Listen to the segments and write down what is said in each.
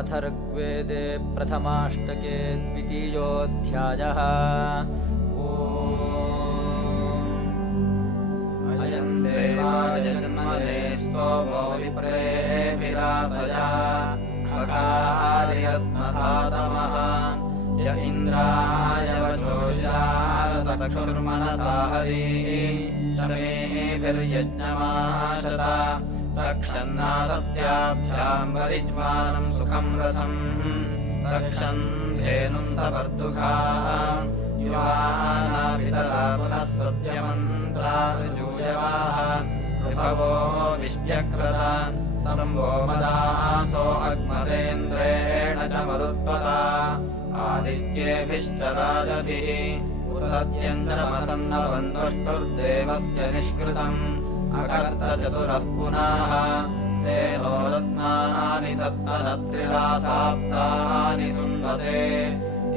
अथर्ववेदे प्रथमाष्टके द्वितीयोऽध्यायः। अयं देवाजन्मने स्तोमो विप्रेभिरासया खकारिरत्मधातमः य इन्द्राय वचोर्यारतक्षुर्मनसा हरिः शमेभिर्यज्ञमाशत रक्षन्नासत्याभ्याम् वरिज्मानम् सुखम् रथम् रक्षन् धेनुम् सवर्दुघा युवाना पितरा पुनः सत्यमन्त्रा ऋजूयवाः ऋभवो विश्व्यक्रत संवो मदासो अग्मतेन्द्रेण च मरुत्पदा आदित्येभिश्च राजभिः उदत्यञ्जमसन्नवन्द्वष्टुर्देवस्य निष्कृतम् अकर्त चतुरः पुनः तेनो रत्नानि दत्तनत्रिरासाप्तानि सुन्वते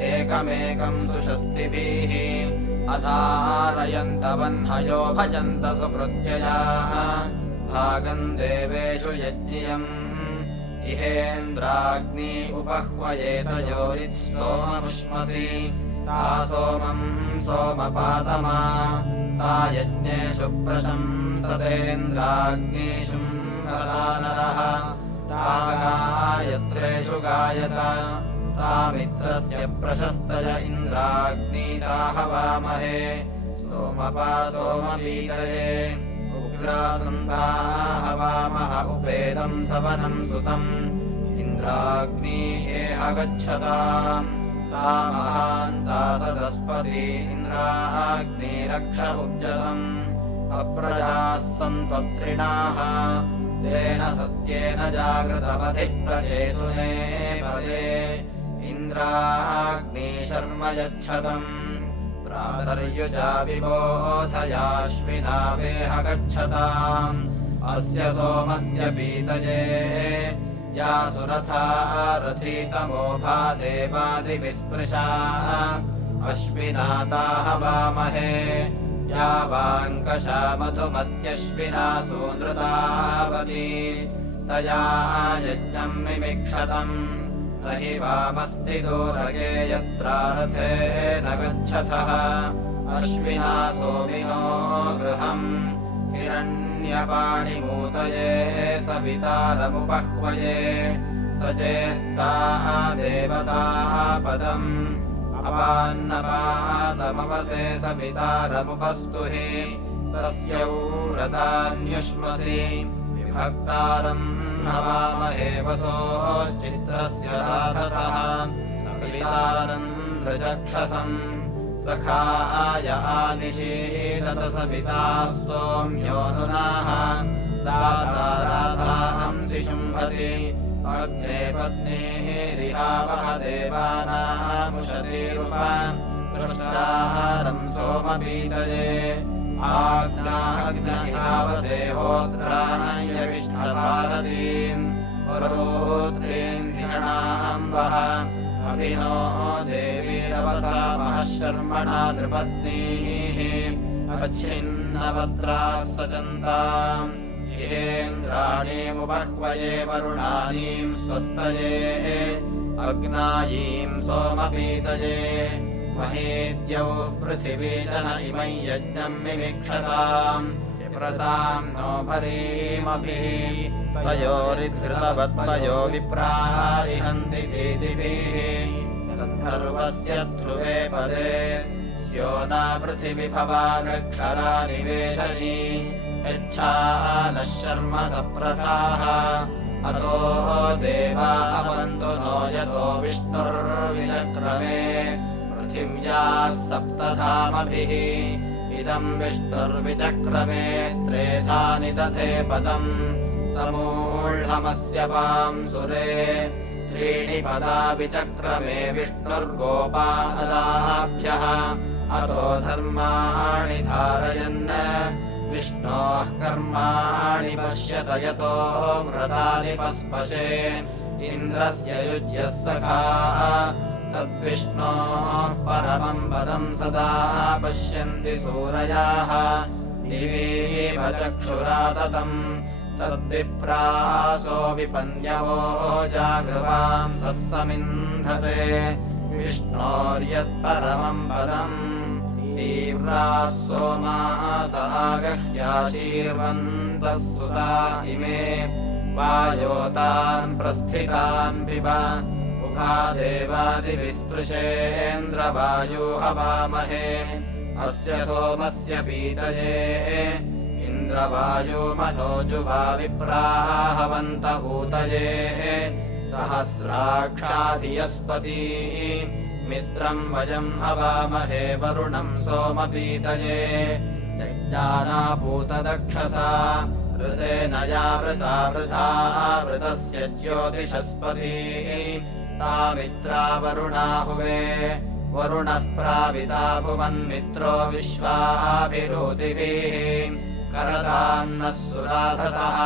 एकमेकम् सुषस्तिभिः अधारयन्तवह्नयो भजन्त सुकृत्ययाः भागम् देवेषु यज्ञियम् इहेन्द्राग्नि उपह्वयेतयोरित्स्तोममुष्मसि ता सोमम् सोमपातमा ता यज्ञेषु प्रशंसतेन्द्राग्निषु हरानरः ता गायत्रेषु गायत ता मित्रस्य प्रशस्तय इन्द्राग्नीता हवामहे सोमपा सोमपीतये उग्रासन्ता हवामह उपेदम् सवनम् सुतम् इन्द्राग्नी एह गच्छताम् ता महान्ता सदस्पति इन्द्राग्नी रक्ष उज्जतम् अप्रजाः सन्त्वत्रिणाः तेन सत्येन जागृतमधिः प्रचेतुने पदे इन्द्राग्नी शर्म यच्छतम् प्रातर्युजा विबोधयाश्विना वेह गच्छताम् अस्य सोमस्य पीतये या सुरथा रथितमोभा देवादिविस्पृशा अश्विना ता हवामहे या वाङ्कषा मधुमत्यश्विना सूनृतावती तया यज्ञम् मिमिक्षतम् न हि वामस्ति दूरगे यत्रारथेन गच्छथः अश्विना सोमिनो गृहम् हिरण्यपाणिमूतये सवितारमुपह्वये स चेत्ता देवता पदम् अपान्नपातमवसे सवितारमुपस्तुहि तस्यौरतान्युष्मसि विभक्तारम् हवामहे वसोश्चित्रस्य राधसः सवितारम् रजक्षसम् सखाय आनिशीलत सविता स्तोम्यो नुनाः दाता राधांसि शुम्भति अग्ने पत्नीरिहावह देवानामुषतीरुपा पृष्टाहारम् सोमपीतये आग्नाग्निहावसे होत्राय विष्णभारतीम् पुरोत्रीम् धिषणाम् वह अभिनो देवीरवसा महशर्मणा नृपत्नीः अच्छिन्नवत्राः सचन्ताम् इहेन्द्राणीमुपह्वये वरुणानीम् स्वस्तये अग्नायीम् सोमपीतये महेद्यौः पृथिवी जन इमै यज्ञम् मिमिक्षताम् विप्रताम् नो भरीमभिः तयोरिधृतवत्पयो विप्रारिहन्ति धीतिभिः गन्धर्वस्य ध्रुवे पदे स्यो न पृथिवी भवानक्षरा निवेशनी यच्छा नः शर्म सप्रथाः अतो देवा अवन्तु नो यतो विष्णुर्विचक्रमे पृथिव्याः सप्तधामभिः इदम् विष्णुर्विचक्रमे त्रेधानि दधे पदम् समूढमस्य पांसुरे त्रीणि पदा विचक्रमे विष्णुर्गोपादाभ्यः अतो धर्माणि धारयन् विष्णोः कर्माणि पश्यत यतो व्रतानि पस्पशे इन्द्रस्य युज्यः सखाः तद्विष्णोः परमम् पदम् सदा पश्यन्ति सूरयाः दिवीव चक्षुराततम् तद्विप्रासो विपन्यवो जागृवांसः समिन्धते विष्णोर्यत्परमम् पदम् तीव्राः सोमास आगह्याशीर्वन्तः सुता इमे वायोतान् प्रस्थितान् पिब उभादेवादिविस्पृशेन्द्रवायो हवामहे अस्य सोमस्य पीतये इन्द्रवायो मनोजुवा विप्राहवन्त ऊतये सहस्राक्षाधियस्पति मित्रम् वयम् हवामहे वरुणम् सोमपीतये यज्ञानापूतदक्षसा ऋतेन यावृता वृथा वृतस्य ज्योतिषस्पति तामित्रा वरुणाहुवे वरुणः प्राविता भुवन्मित्रो विश्वाभिरोतिभिः करतान्नः सुराधसः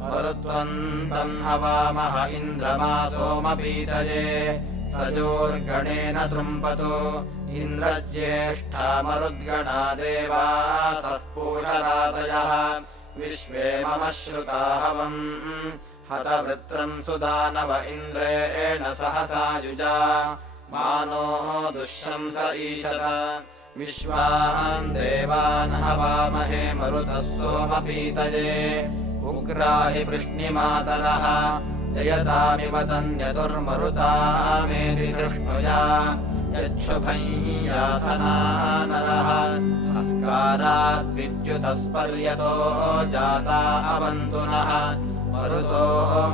मरुत्वन्तम् हवामह इन्द्रमा सोमपीतये सजोर्गणेन तृम्पतु इन्द्रज्येष्ठा मरुद्गणा देवासः पूषरातयः विश्वे मम श्रुता हवम् हतवृत्रम् सुदानव इन्द्रेण सहसा युजा मानो दुःशंस ईशत विश्वान् देवान् हवामहे मरुतः सोमपीतये उग्राहि वृष्णिमातरः जयतामिव तन्यतुर्मरुतामेति धृष्णुया यच्छुभैयाथना नरः हस्काराद्विद्युतस्पर्यतो जाता अवन्तु नः मरुतो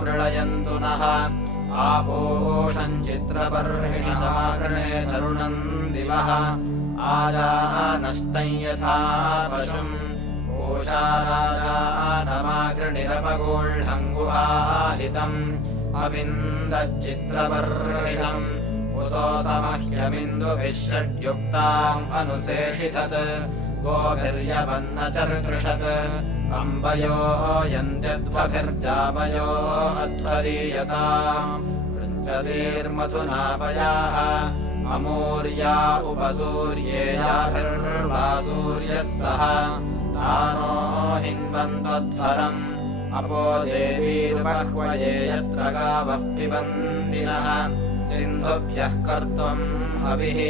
मृळयन्तु नः आपोषञ्चित्रपर्हिषमाकृणे तरुणम् दिवः आजानष्टम् यथा पशुम् ओषाराजानमाकृणिरपगोळ्हम् गुहाहितम् अविन्दच्चित्रपर्हिषम् उतो समह्यमिन्दुभिः षड्युक्ताम् अनुशेषितत् गोभिर्यवन्नचर्कृषत् अम्बयो यन्त्यध्वभिर्जामयो अध्वरीयताम् पृच्छतीर्मथुनापयाः अमूर्या उपसूर्येयाभिर्वा सूर्यः सह तानो हिन्वन्त्वध्वरम् अपो देवीर्बह्वये यत्र गावः पिबन्ति नः सिन्धुभ्यः कर्त्वम् हविः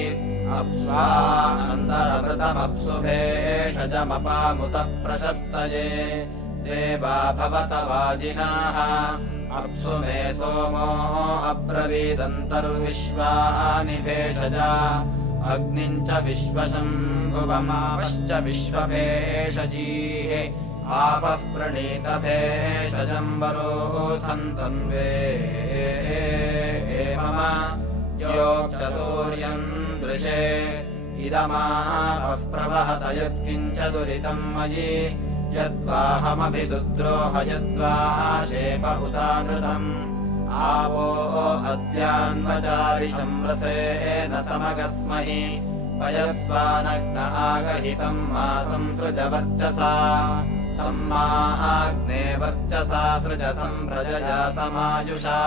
अप्स्वानन्तरमृतमप्सु भेषजमपामुत प्रशस्तये देवा भवत वाजिनाः अप्सु मे सोमो अब्रवीदन्तर्विश्वानि भेषजा अग्निम् च विश्वशम्भुवमापश्च विश्वभेषजीः आपः प्रणीतभेषजम् वरोथन्तन्वे मम योक् च सूर्यम् दृशे इदमापः प्रवहत यत्किञ्च दुरितम् मयि यद्वाहमभिदुद्रोह यद्वा शेप उतानृतम् आवो अद्यान्वचारिषम् रसेन समगस्महि पयस्वानग्न आगहितम् मा संसृज वर्चसा सम्माग्ने वर्चसा सृज सम्प्रजया समायुषा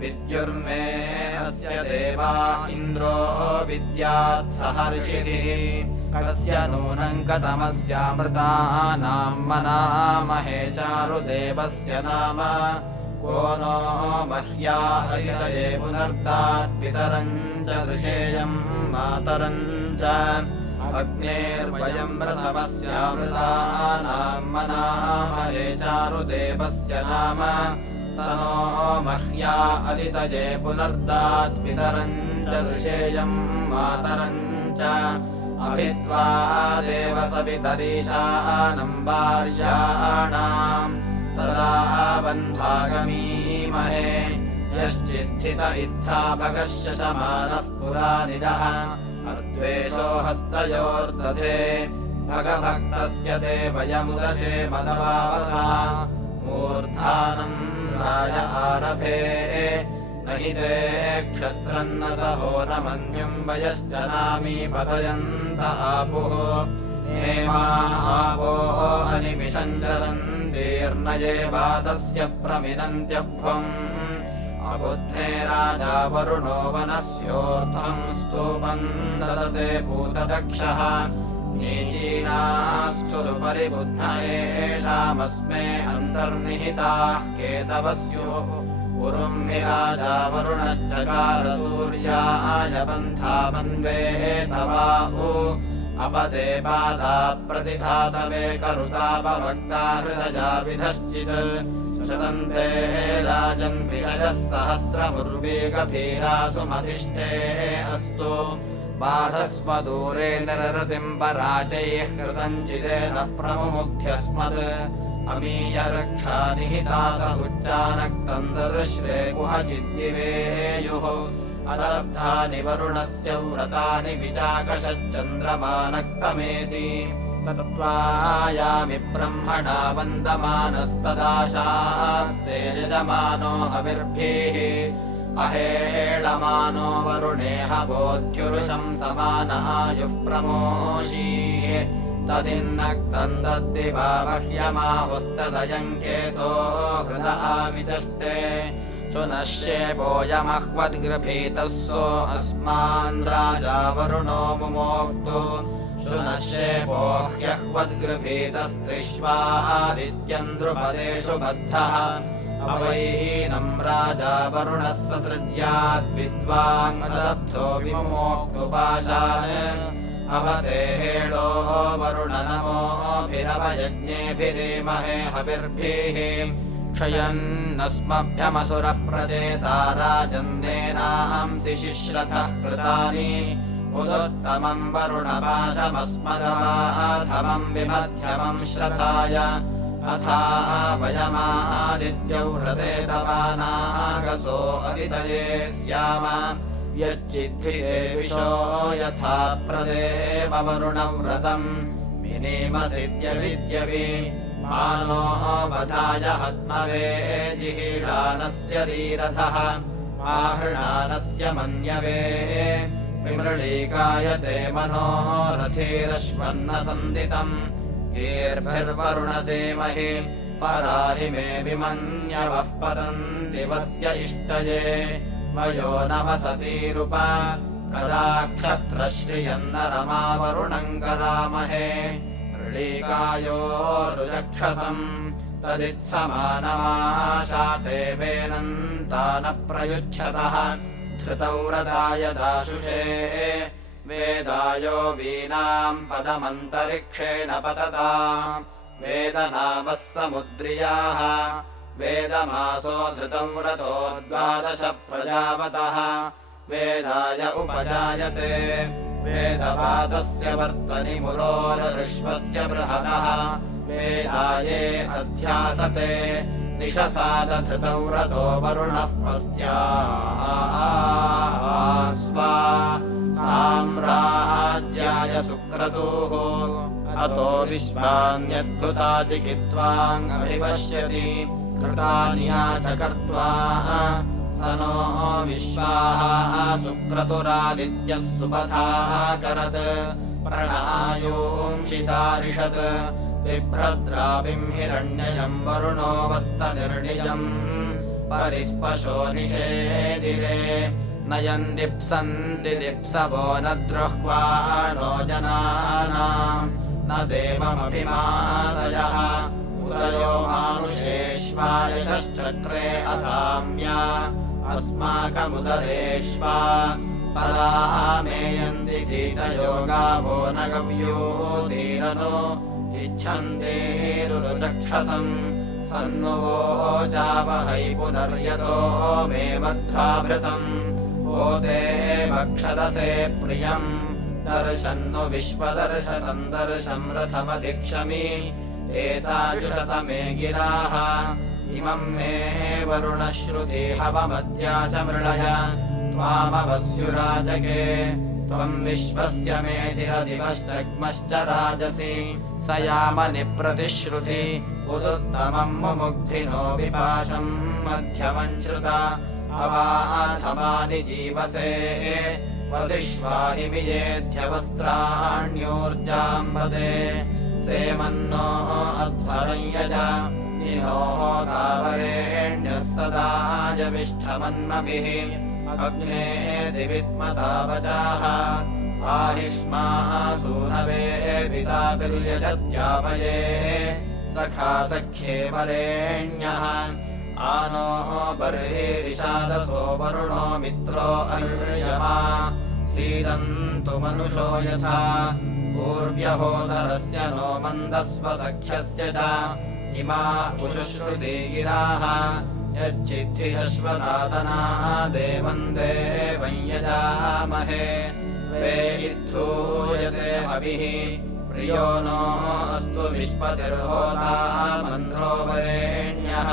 विद्युर्मे अस्य देवा इन्द्रो विद्यात् सहर्षिभिः कस्य नूनम् कतमस्यामृतानाम् मनामहे चारुदेवस्य नाम को नो मह्या हरितये पुनर्दात् पितरम् च दृशेयम् मातरम् च अग्नेर्वयम् प्रथमस्यामृतानाम् मनामहे चारुदेवस्य नाम स नो मह्या अदितये पुनर्दात् पितरम् च दृशेयम् मातरम् च अभित्वा देव सवितरीशानम् भार्याणाम् सदा वन्भागमीमहे यश्चित्थित इत्था भगः शशमानः पुरानिदः अद्वेषो हस्तयोर्दधे भगभक्तस्य ते वयमुदशे मदवावसा मूर्धानम् राय आरभे न हि ते क्षत्रम् न सहो न मन्युम् वयश्च नामी पतयन्त आपुः हेमा आपो अनिमिषम् चरन्तीर्णये वातस्य प्रमिनन्त्यभ्वम् अबुद्धे राजा वरुणो वनस्योऽर्थम् स्तूपम् ददते पूतदक्षः नीचीनास्थुरुपरि बुद्ध एषामस्मे अन्तर्निहिताः केतवः स्युः उरुम्हि राजा वरुणश्चकार सूर्याय पन्थामन्वे तवाहु अपदे पादा प्रतिधातवे करुतापवक्ता हृदया विधश्चित् शतन्ते राजन् विषयः सहस्रमुर्वीगभीरासु मतिष्ठे अस्तु बाधस्व दूरे निररतिम् पराचैः कृतञ्चिदेन प्रमुमुख्यस्मत् अमीयरक्षा निहिता स उच्चानक्तम् ददृश्रे कुहचिद्दिवेयुः अदर्धानि वरुणस्य व्रतानि विचाकषच्चन्द्रमानक्तमेति तत्त्वायामि ब्रह्मणा वन्दमानस्तदाशास्ते यजमानो हविर्भिः अहेळमानो वरुणेह बोध्युरुषम् समान आयुः प्रमोषीः तदिन्नक्तम् दद्दिवा बह्यमाहुस्तदयङ्केतो हृद आविचष्टे सुनश्येपोऽयमह्वद्गृभीतः सो अस्मान् राजा वरुणो मुमोक्तु सुनश्येपो ह्यह्वद्गृभीतस्त्रिष्वादित्यम् द्रुपदेषु बद्धः अवैनम् राजा वरुणः ससृज्याद्विद्वाङ्गदब्धो विमुमोक्तुपाशान् अवते हेळो वरुण नमोभिरवयज्ञेभिरेमहे हविर्भिः क्षयन्नस्मभ्यमसुरप्रचेता राजन्नेनांसि शिश्रथः कृतानि उदुत्तमम् वरुणपाशमस्मदवाधमम् विमध्यमम् श्रथाय अथा वयमादित्यौ हृदे तवानागसो अदितये स्याम यच्चिद्धिरे विशो यथा प्रदेव वरुणव्रतम् विनेमसिद्यविद्यवि मानो वधाय हत्मवे जिहीळानस्य रीरथः आहृणानस्य मन्यवे विमृळीकायते मनोरथेरश्वन्नसन्दितम् गीर्भिर्वरुणसेमहि पराहि मे विमन्यवः पतन्ति वस्य इष्टये वयो नवसतीरुप कदा क्षत्रश्रियन्नरमा वरुणम् करामहे ऋळीकायो रुजक्षसम् तदित्समानमाशाते वेनन्तान प्रयुच्छतः धृतौ रदाय दाशुषे वेदायो वीणाम् पदमन्तरिक्षेण पतता वेदनामः समुद्रियाः वेदमासो धृतौ रतो 12 प्रजापतः वेदाय उपजायते वेदपादस्य वर्त्मनि मुरोरऋष्वस्य बृहतः वेदाये अध्यासते निशसादधृतौ रतो वरुणः पस्त्यास्वा साम्राज्याय सुक्रतुः अतो विश्वान्यद्भुता चिकित्वाङ्गभिपश्यति कृतानि याचकर्त्वा स नो विश्वाः सुक्रतुरादित्यः सुपथाकरत् प्रणायोंशितारिषत् बिभ्रद्राविम् हिरण्ययम् वरुणो वस्तनिर्णिजम् परिस्पशो निषेदिरे नयन् दिप्सन्ति दिप्सवो न द्रुह्वाणो जनानाम् न देवमभिमादयः उदयो मानुषेष्वायशश्चक्रे असाम्या अस्माकमुदरेष्वा परामेयन्ति धीतयो गावो न गव्योतीरनो इच्छन्तेरुचक्षसम् सन्नुवो जावहै पुनर्यतो मे मध्वाभृतम् ओते भक्षदसे प्रियम् दर्शन्नु विश्वदर्शनम् दर्शम् रथमधिक्षमि एताजुषतमे गिराः इमम् मे वरुणश्रुति हवमद्या च मृळय त्वामवस्युराजके त्वम् विश्वस्य मेधिरदिवश्चग्मश्च राजसि स यामनि प्रतिश्रुति उदुत्तमम् मुमुग्धिनो विपाशम् मध्यमम् श्रुता अवाधमानि जीवसे वसिष्वाहि वियेध्यवस्त्राण्योर्जाम्बदे सेमन्नो अध्वरम् यज निनोः तावरेण्यः सदा जविष्ठमन्मभिः अग्ने दिविद्मता वचाः पाहिष्मासूनवे पिताभिर्यजत्यापये सखा सख्ये वरेण्यः आनो बर्हिरिषादसो वरुणो मित्रो अर्यमा सीदन्तु मनुषो यथा पूर्व्यहोदरस्य नो मन्दस्व सख्यस्य च इमा उशुश्रुति गिराः यच्चिद्धि शश्वतातना देवं देवं यजामहे वे इद्धूयते हविः प्रियो नो अस्तु विष्पतिर्होता मन्द्रो वरेण्यः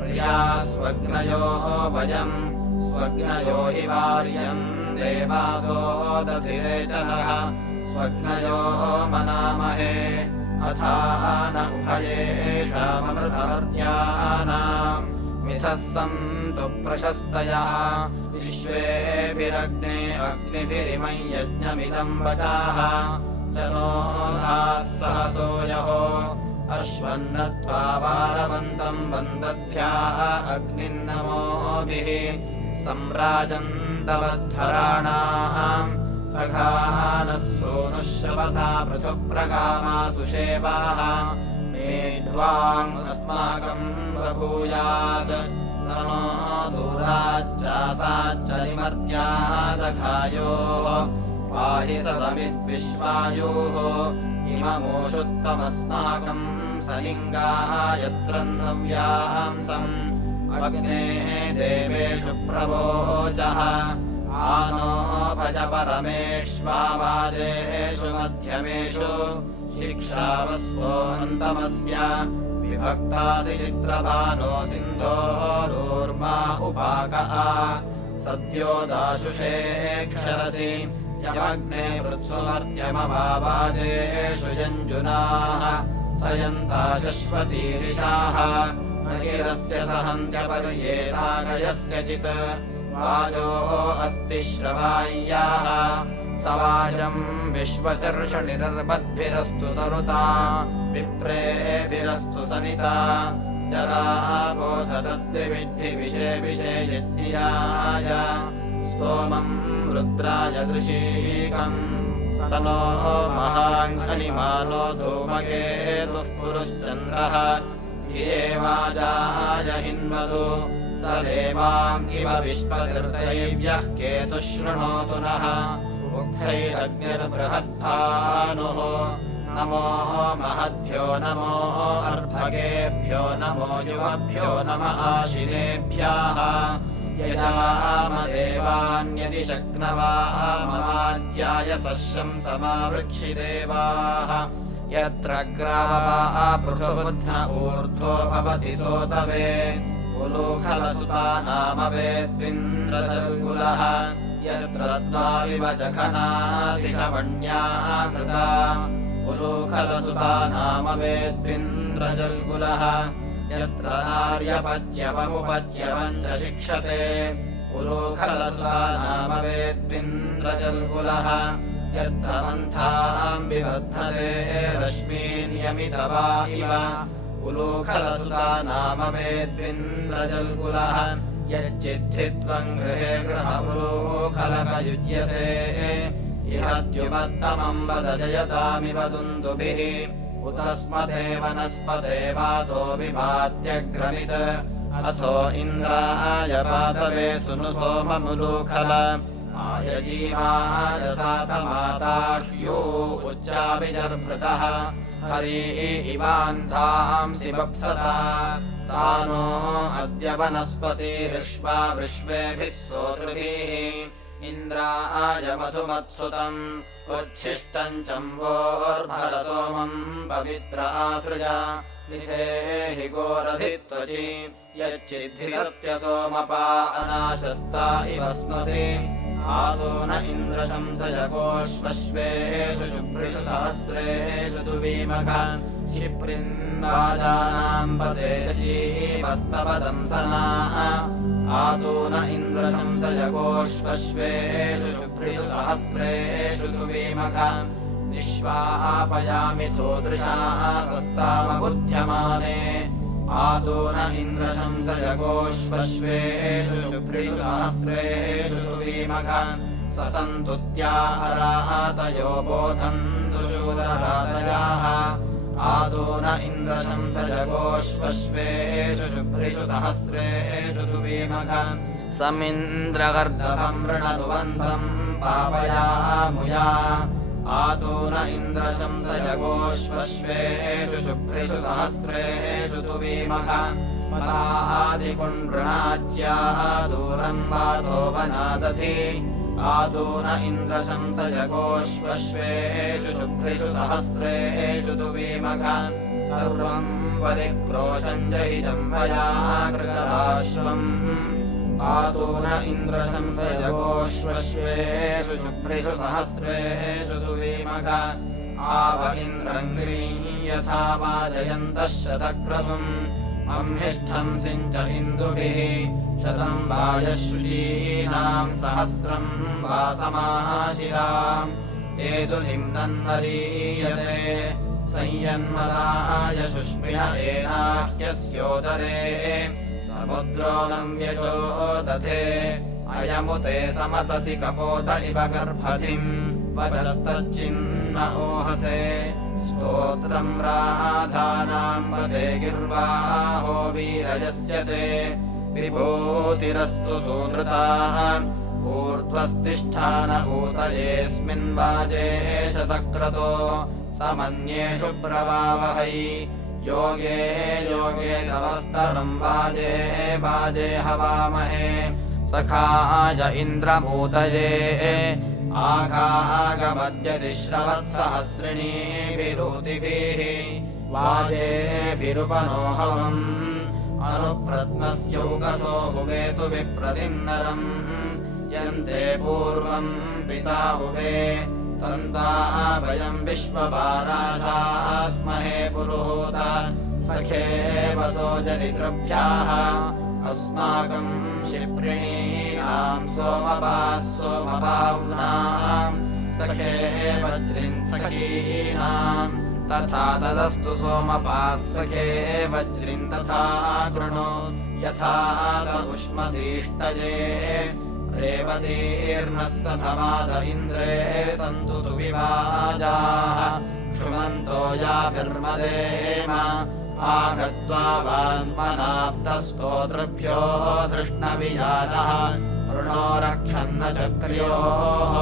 प्रिया स्वग्नयो वयम् स्वग्नयो हि वार्यम् देवासो दधिरेचनः स्वग्नयो मनामहे अथा न उभयेषाममृतमर्त्यानाम् मिथः सन्तु प्रशस्तयः विश्वेभिरग्ने अग्निभिरिमं यज्ञमिदं वचाः चनोराः सहसो यहो अश्वन्नत्वा वारवन्तम् वन्दध्या अग्निन्नमोभिः सम्राजन्तवद्धराणाम् सखानः सूनुः शवसा पृथुप्रकामा सुषेवाः मेढ्वाम् अस्माकम् बभूयात् स नो दूराच्चासाच्चलिमर्त्यादघायोः पाहि सदमिद्विश्वायुः इममोषुत्तमस्माकम् सलिङ्गायत्रन्नव्यांसम् अग्नेः देवेषु प्रवोचः आनो भज परमेष्वावादेषु मध्यमेषु शिक्षावस्वोऽन्तमस्य विभक्तासि चित्रभानो सिन्धोरूर्मा उपाकः सद्यो दाशुषे क्षरसि यमग्ने वृत्सुमर्त्यमवादेषु यञ्जुनाः सयन्ता शश्वतीरिषाः नगिरस्य सहन्त्यपर्येतागयस्य चित् वाजो अस्ति श्रवाय्याः सवाजम् विश्वचर्षणिरर्बद्भिरस्तु तरुता विप्रेभिरस्तु सनिता जराबोध तद्विविद्धि विषे यज्ञियाय स्तोमम् रुद्राय दृशीकम् स नो महाङ्गनिमानो धूमकेतुः पुरुश्चन्द्रः धियेवाजाय हिन्वतु स देवाङ्गिव विश्वतिर्दैव्यः केतुः शृणोतु नः उक्थैरग्निर्बृहद्भानुः नमो महद्भ्यो नमो अर्भकेभ्यो नमो युवभ्यो नम आशिरेभ्यः यजामदेवान्यदि शक्नवाममाद्याय सश्यं समावृक्षिदेवाः यत्र ग्रावाः पृथुबुध्न ऊर्ध्वो भवति सोतवे उलूखलसुता नाम वेद्विन्द्रजल्कुलः यत्र द्वाविव जघनातिशवण्या कृता उलूखलसुता नाम वेद्विन्द्रजल्कुलः यत्र नार्यपच्यवमुपच्यवम् च शिक्षते उलूखलसुता नाम वेद्विन्द्रजल्कुलः यत्र मन्थाम् बिबध्नते रश्मीन्यमितवा इव उलूखलसुता नाम वेद्विन्द्रजल्कुलः यच्चिद्धि त्वम् गृहे गृहमुलूखलकयुज्यसे इहद्युमत्तमम् वद जयतामिव दुन्दुभिः उतस्मते वनस्पते वातो विभात्यग्रमित् अथो इन्द्राय पातवे सुनु सोममुलूखल आयजीवायसातमाताह्यो उच्चाभिजर्भृतः हरि इवान्धांसि वप्सता तानो अद्य वनस्पतिरिष्वा विश्वेभिः सोतृभिः इन्द्राय मधुमत्सुतम् उच्छिष्टम् चम्बोर्भरसोमम् पवित्र आसृज निधेहि गोरधित्वचि यच्चिद्धि सत्यसोमपा अनाशस्ता इव स्मसि आतो न इन्द्रशंसयगोष्वश्वेषु शुभ्रिषु सहस्रेषु दुवीमघ क्षिप्रिन्वाजानाम् पते शचीवस्तपदंसना आतो न इन्द्रशंसयगोष्वश्वेषु शुभ्रिषु सहस्रेषु दुवीमघ निष्वापयामिथो दृशा सस्तामबुध्यमाने आतो न इन्द्रशंसयगोष्वश्वेषु शुभ्रिषु सहस्रेषु दुवीमघ ससन्तुत्याहरातयो बोधन्तु शूररातयाः आदून इन्द्रशंसजगोष्वश्वेषु शुभ्रिषु सहस्रेषु तुवीमघ समिन्द्रगर्दभम् मृणनुबन्धम् पापयामुया आदून इन्द्रशंसजगोष्वश्वेषु शुभ्रिषु सहस्रेषु तुवीमघ पतादिकुण्डृणाच्याः दूरम् वातोपनादधि आदून इन्द्रशंसजगोष्वश्वेषु शुभ्रिषु सहस्रेषु तुवीमघ सर्वम् परिक्रोशम् जहि जम्भया कृतराश्वम् आदून इन्द्रशंसजगोष्वश्वेषु शुभ्रिषु सहस्रेषु तुवीमघ आव इन्द्रम् गृणीयथा वाजयन्तः शतक्रतुम् अम्हिष्ठम् सिञ्च इन्दुभिः शतम् वायशुचीनाम् सहस्रम् वासमाशिराम् एतुनिम् तन्वरीयते संयन्मदाय शुष्मिण एनाह्यस्योदरे समुद्रोऽनम् व्यचोदधे अयमुते समतसि कपोत इव गर्भधिम् वचस्तच्चिन्न ओहसे स्तोत्रम् राधानाम् वदे गिर्वाहो वीरयस्य ते विभूतिरस्तु सुहृताः ऊर्ध्वस्तिष्ठान ऊतयेऽस्मिन् वाजे शतक्रतो समन्येषु प्रवावहै योगे योगे तवस्तरम् वाजे वाजे हवामहे सखाय इन्द्रमूतये आघागमद्यति श्रवत्सहस्रिणीभिरूतिभिः वाजेभिरुपनोहवम् अनुप्रत्नस्यौकसो हुवेतु विप्रतिन्नरम् यन्ते पूर्वम् पिता हुवे तन्ता वयम् विश्वपाराशास्महे पुरुहूत सखे वसो जरितृभ्याः अस्माकम् क्षिप्रिणीनाम् सोमपाः सोमपाव्नाम् सखे वज्रिन् सखीनाम् तथा तदस्तु सोमपाः सखे वज्रिन् तथा कृणु यथा उष्मसीष्टये रेवतीर्नः सधमाद इन्द्रे सन्तु तु विवाजाः क्षुमन्तो याभिर्मदेम आगत्वा वान्मनाप्तस्तोतृभ्यो धृष्णविजातः ऋणो रक्षन्न चक्र्योः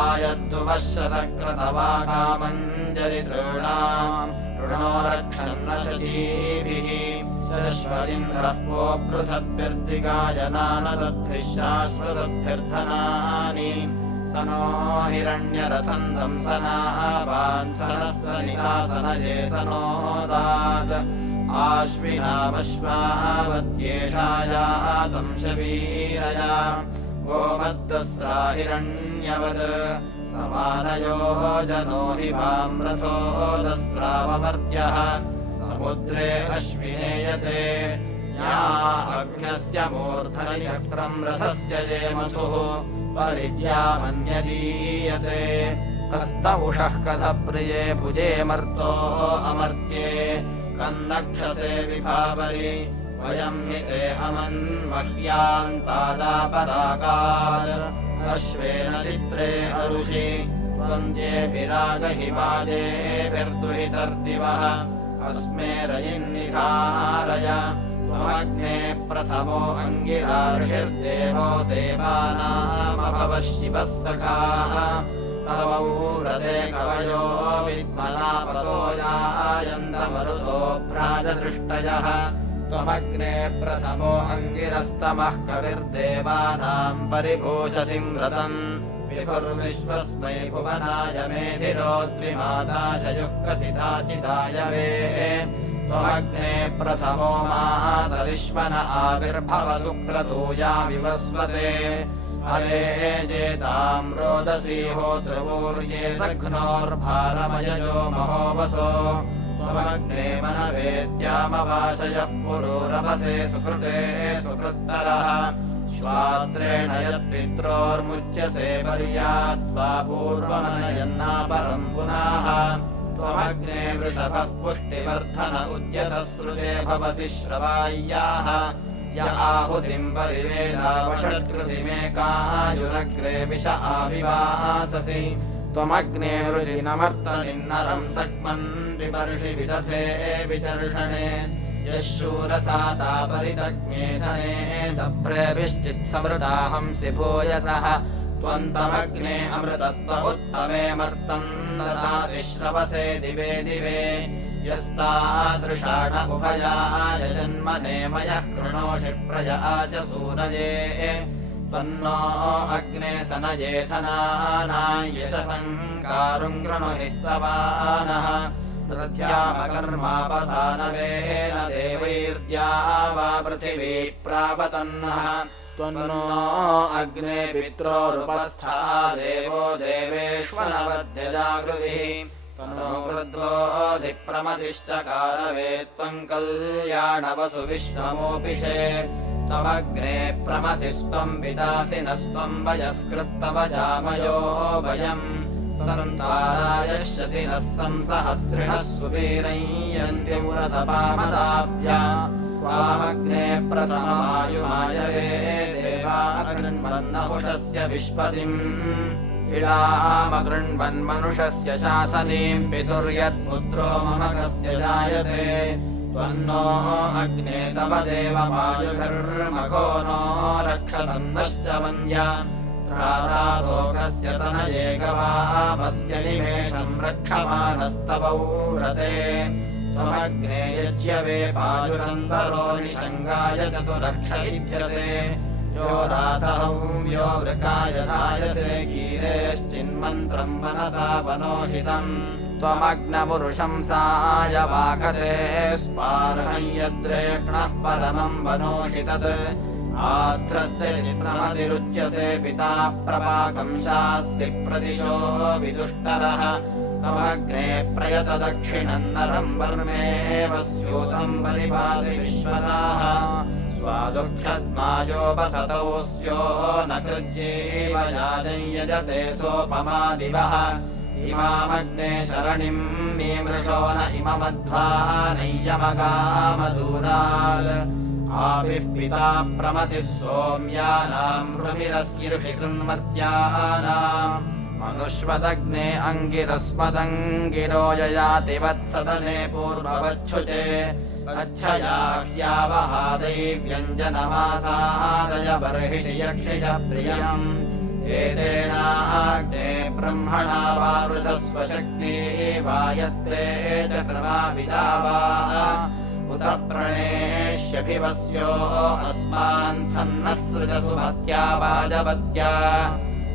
आयत्तु वशतक्रतवाकामञ्जरितॄणाम् ऋणो रक्षन्न शचीभिः शश्वरिन्द्रः पोऽपृथद्भिर्दिगायनानदद्भिः शाश्वसद्भिर्धनानि स नो हिरण्यरथम् दंसनावान् सनः सनिकासनये स नोदात् आश्विनामश्वावत्येषायातम् शवीरया गोमत्तस्रा हिरण्यवत् समानयो जनो हि वाम्रथो दस्रावमर्त्यः समुद्रे अश्विनेयते या अग्न्यस्य मूर्धनि चक्रम् रथस्य ये मथुः परिद्यामन्यदीयते कस्तौषः कथप्रिये भुजे मर्तो अमर्त्ये कन्नक्षसे विभावरि वयम् हि ते अमन्मह्यान्तादापरागात् अश्वेन चित्रे अरुषि त्वन्त्येभिरागहि वाजेभिर्दुहितर्दिवः अस्मे रयिन्निधारय त्वमग्ने प्रथमो अङ्गिरार्षिर्देवो देवानामभवः शिवः सखाः तवौरदे कवयो विद्मनापसो यायन्तमरुतो भ्राजदृष्टयः त्वमग्ने प्रथमो अङ्गिरस्तमः कविर्देवानाम् परिभूषतिम् व्रतम् विभुर्विश्वस्मै भुवनाय मेधिरोद्विमादाशयुः कथिताचिदाय वे त्वमग्ने प्रथमो मातरिश्वन आविर्भव शुक्रतूया विवस्वते हरे जेताम् रोदसी होतृवूर्ये सघ्नोर्भारमयजो महोवसो त्वमग्ने मनवेद्यामवाशयः पुरोरवसे सुकृते सुकृत्तरः श्वात्रेण यत्पित्रोर्मुच्यसे पर्यात्वा पूर्वमनयन्नापरम् पुनः त्वमग्ने वृषभः पुष्टिवर्धन उद्यतसृजे भवसि श्रवाय्याः य आहुतिम् परिवेदावषट्कृतिमेकायुरग्रे विश आविवाससि त्वमग्ने वृजिनमर्तनिन्नरम् सग्मन् विपर्षि विदधे विचर्षणे यः शूरसाता परितज्ञे धने दभ्रेभिश्चित्समृताहंसि भूयसः त्वन्तमग्ने अमृतत्व उत्तमे मर्तन्नतासि श्रवसे दिवे दिवे यस्तादृशाण उभयाय जन्मने मयः कृणोषि प्रजा च सूरये त्वन्नो अग्ने सनयेथनानां यशसङ्कारुम् कृणुहि स्तवानः रथ्यामकर्मापसानवेन देवैर्द्या वा पृथिवी प्रापतन्नः त्वन्नो अग्ने पित्रोरुपस्था देवो देवेष्वनवद्यजागृतिः तन्नो कृद्वोऽधिप्रमदिश्चकारवे त्वम् कल्याणवसु विश्वमोऽपिषे त्वमग्ने प्रमतिस्त्वम् विदासि नस्त्वम् वयस्कृत्तव जामयो वयम् सन्तारायश्यति नः संसहस्रिणः सुवीरयन्त्यौरतपामदाभ्या त्वामग्ने प्रथममायुमायवे देवाकृण्वन्नहुषस्य विश्पतिम् इळामकृण्वन्मनुषस्य शासनीम् पितुर्यत्पुत्रो ममकस्य जायते त्वन्नो अग्ने तव देववायुभिर्मखो नो रक्षतन्नश्च वन्द्य त्रातातोकस्य तनये गवामस्य निमेषम् रक्षमाणस्तवौ रते त्वमग्ने यज्यवे पायुरन्तरो निषङ्गाय चतुरक्ष इत्यसे यो रातहं यो वृकाय धायसे गीरेश्चिन्मन्त्रम् मनसा वनोषितम् त्वमग्नपुरुषंसाय वाघते स्पार्हं यद्रेक्णः परमम् वनोषितत् आध्रस्य प्रमतिरुच्यसे पिता प्रपाकम् शास्सि प्रदिशो विदुष्टरः त्वमग्ने प्रयत दक्षिणन्नरम् वर्मेव स्यूतम् परिभासि विश्वताः स्वादुक्षद्मायोपसतौ स्यो न कृज्जीवयाजं यजते सोपमादिवः इमामग्ने शरणिम् मीमृशो न इममध्वा नय्यमगामदूरात् आपिः पिता प्रमतिः सोम्यानाम् भृमिरस्यऋषि कृन्मर्त्यानाम् मनुष्वदग्ने अङ्गिरस्मदङ्गिरो ययाति वत्सदने पूर्ववच्छुचे अच्छयाह्यावहादैव्यञ्जनमासादय बर्हिषि यक्षिज प्रियम् एतेनाग्ने ब्रह्मणा वावृतः स्वशक्ति वायत्ते च क्रमाविदावा उत प्रणेष्यभिवस्यो अस्मान् सन्नः सृजसु भत्या वाजवत्या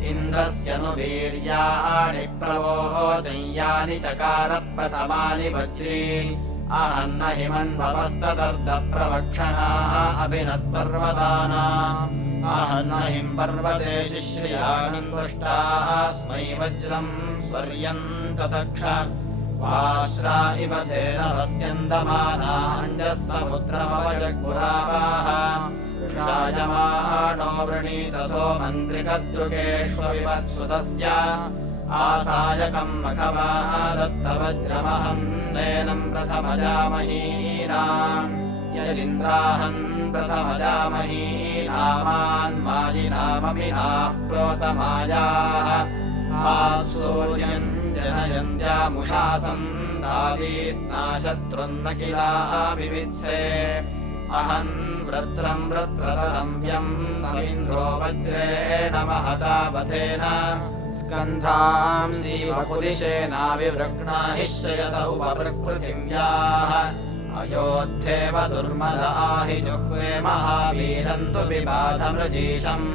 इन्द्रस्य नु वीर्याणि प्रवोचय्यानि चकार प्रथमानि वज्री अहन्न हिमन्वपस्तदर्दप्रवक्षणा अभिनत्पर्वतानाम् अहन्न हिम् पर्वतेषु श्रियाणन्दुष्टास्मै वज्रम् स्वर्यन्ततक्ष वाश्रा इव धेनवस्यन्दमानाञ्जः समुद्रमवजग्मुरावाः वृषायमाणो वृणीतसो मन्त्रिकद्रुकेष्वविवत्सुतस्य आसायकम् मखवा दत्तवज्रमहम् नयनम् प्रथमजामहीनाम् यदिन्द्राहन् प्रथमजामहीनामान्मायिनाममिनाः प्रोतमायाः आसूर्यम् जनयन्त्यामुषासन्दादीत्ना शत्रुन्न किला विवित्से अहन् वृत्रम् वृत्रतरम् व्यम् समिन्द्रो वज्रेण महता वधेन स्कन्धांसि बहुदिशेनाविवृग्ना हिश्चयत उपवृक्पृथिव्याः अयोध्येव दुर्मदाहि जुह्वे महावीरम् तु विबाधमृजीशम्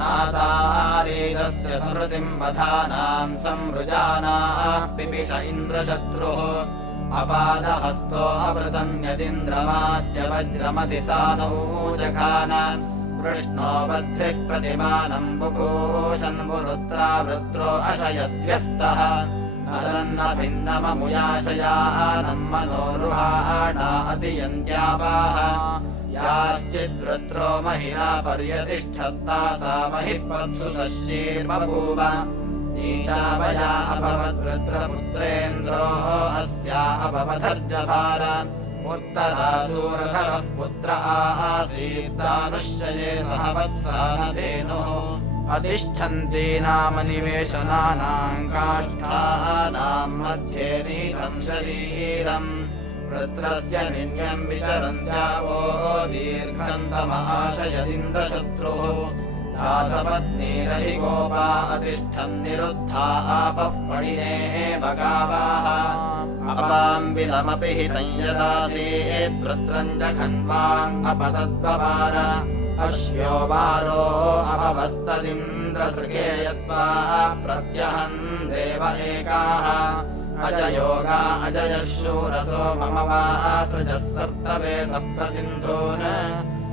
नातारीदस्य स्मृतिम् वधानाम् संवृजानाः पिपिष इन्द्रशत्रुः अपादहस्तो अवृतन्यदिन्द्रमास्य वज्रमतिसानौ जघान कृष्णो बद्धिः प्रतिमानम् बुभूषन् पुरुत्रा वृत्रो अशयद्व्यस्तः नदन्न भिन्नममुयाशयानम् मनोरुहाणा अतियन्त्यावाः याश्चिद्वृत्रो महिना पर्यतिष्ठत्ता सा महिः पत्सु शश्रीर्बभूव नीचावया अभवद्वृत्रपुत्रेन्द्रो अस्या अभवधर्जभार उत्तरासूरधरः पुत्र आसीत्तानुश्चये सह वत्सानधेनुः अतिष्ठन्तीनाम निवेशनानाम् काष्ठानाम् मध्ये नीतम् शरीरम् वृत्रस्य निन्यम् विचरन्त्यावो दीर्घन्तमाशयदिन्द्रशत्रुः दासपत्नीरहि गोपा अतिष्ठन् निरुद्धा आपः पणिनेः बगावाः अपाम् विलमपि हितम् यदासीत् वृत्रम् जघन्वान् अपतद्वपार अश्यो वारो अपवस्तदिन्द्रसृगे यत्त्वा प्रत्यहन् देव एकाः अजयोगा अजयः शूरसो मम वा सृजः सर्तवे सप्तसिन्धून्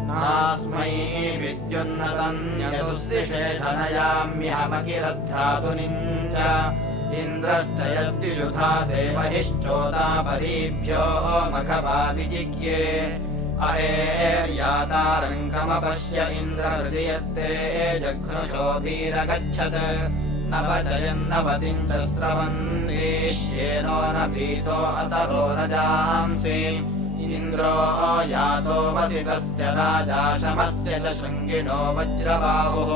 नास्मै विद्युन्नतन्यतुस्येषनयाम्यहमकिरद्धातुनिम् च इन्द्रश्च यद्युयुधा देवहिश्चोदापरीभ्यो मघवा विजिज्ञे अहेर्यातारङ्गमपश्य इन्द्रहृदि यत्ते जघ्नुषोभिरगच्छत् न वचयन्नवतिम् च स्रवन्तीष्येनो न भीतो अतरो न जांसि इन्द्रो यातो वसितस्य राजा शमस्य च शृङ्गिणो वज्रबाहुः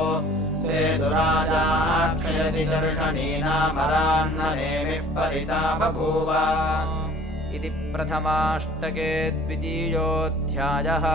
सेदुराजाक्षयति दर्शनीनामरान्ननेमिः परिता बभूव इति प्रथमाष्टके द्वितीयोऽध्यायः।